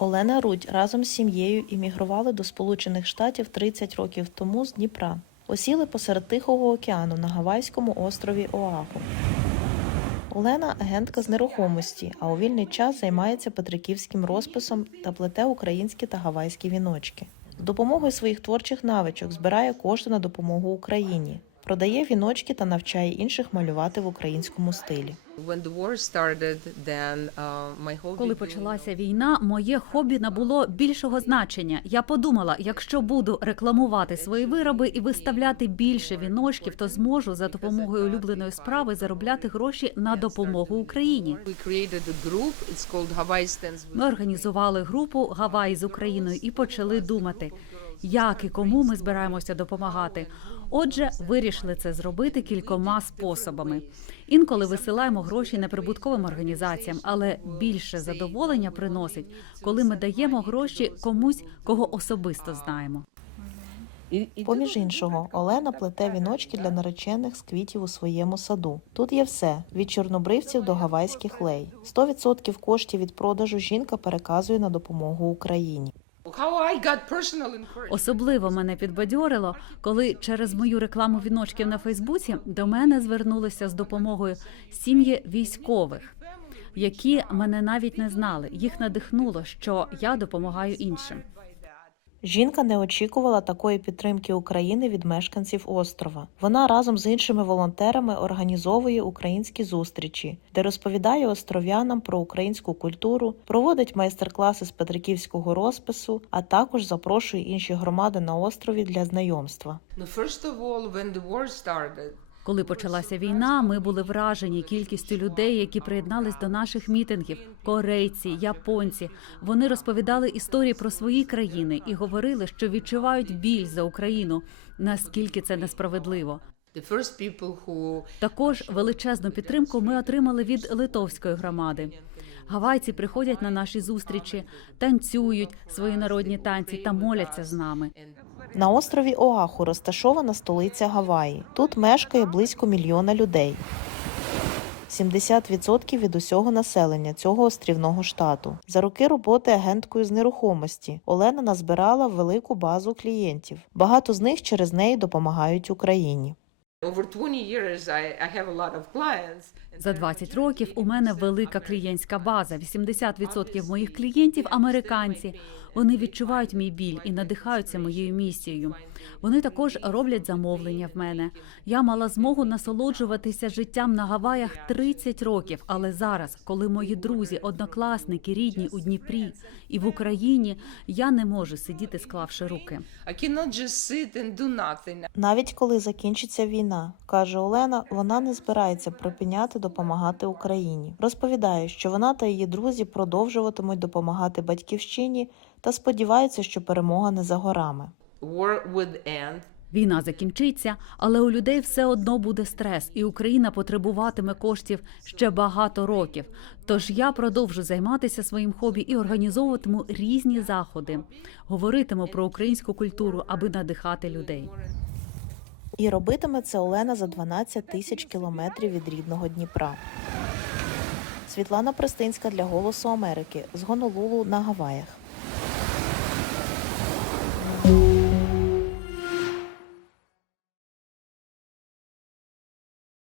Олена Рудь разом з сім'єю іммігрували до Сполучених Штатів 30 років тому з Дніпра. Осіли посеред Тихого океану на Гавайському острові Оаху. Олена агентка з нерухомості, а у вільний час займається петриківським розписом та плете українські та гавайські віночки. З допомогою своїх творчих навичок збирає кошти на допомогу Україні, продає віночки та навчає інших малювати в українському стилі. Uh, Коли почалася війна, моє хобі набуло більшого значення. Я подумала, якщо буду рекламувати свої вироби і виставляти більше віночків, то зможу за допомогою улюбленої справи заробляти гроші на допомогу Україні. Ми організували групу Гаваї з Україною і почали думати, як і кому ми збираємося допомагати. Отже, вирішили це зробити кількома способами. Інколи висилаємо гроші неприбутковим організаціям, але більше задоволення приносить, коли ми даємо гроші комусь, кого особисто знаємо. Поміж іншого, Олена плете віночки для наречених з квітів у своєму саду. Тут є все від чорнобривців до гавайських лей. 100% коштів від продажу жінка переказує на допомогу Україні. Особливо мене підбадьорило, коли через мою рекламу віночків на Фейсбуці до мене звернулися з допомогою сім'ї військових, які мене навіть не знали. Їх надихнуло, що я допомагаю іншим. Жінка не очікувала такої підтримки України від мешканців острова. Вона разом з іншими волонтерами організовує українські зустрічі, де розповідає остров'янам про українську культуру, проводить майстер-класи з петриківського розпису, а також запрошує інші громади на острові для знайомства. No, First of all, when the war started, Коли почалася війна, ми були вражені кількістю людей, які приєднались до наших мітингів: корейці, японці. Вони розповідали історії про свої країни і говорили, що відчувають біль за Україну. Наскільки це несправедливо. Також величезну підтримку ми отримали від литовської громади. Гавайці приходять на наші зустрічі, танцюють свої народні танці та моляться з нами. На острові Оаху розташована столиця Гаваї. Тут мешкає близько мільйона людей. 70% від усього населення цього острівного штату. За роки роботи агенткою з нерухомості Олена назбирала велику базу клієнтів. Багато з них через неї допомагають Україні. over 20 years, I, I have a lot of clients. and За 20 років у мене велика клієнтська база. 80% моїх клієнтів американці. Вони відчувають мій біль і надихаються моєю місією. Вони також роблять замовлення в мене. Я мала змогу насолоджуватися життям на Гаваях 30 років. Але зараз, коли мої друзі, однокласники, рідні у Дніпрі і в Україні, я не можу сидіти, склавши руки. Навіть коли закінчиться війна, каже Олена, вона не збирається припиняти допомагати Україні. Розповідає, що вона та її друзі продовжуватимуть допомагати батьківщині та сподіваються, що перемога не за горами. Війна закінчиться, але у людей все одно буде стрес, і Україна потребуватиме коштів ще багато років. Тож я продовжу займатися своїм хобі і організовуватиму різні заходи, говоритиму про українську культуру, аби надихати людей. І робитиме це Олена за 12 тисяч кілометрів від рідного Дніпра. Світлана Пристинська для Голосу Америки з Гонолулу на Гаваях.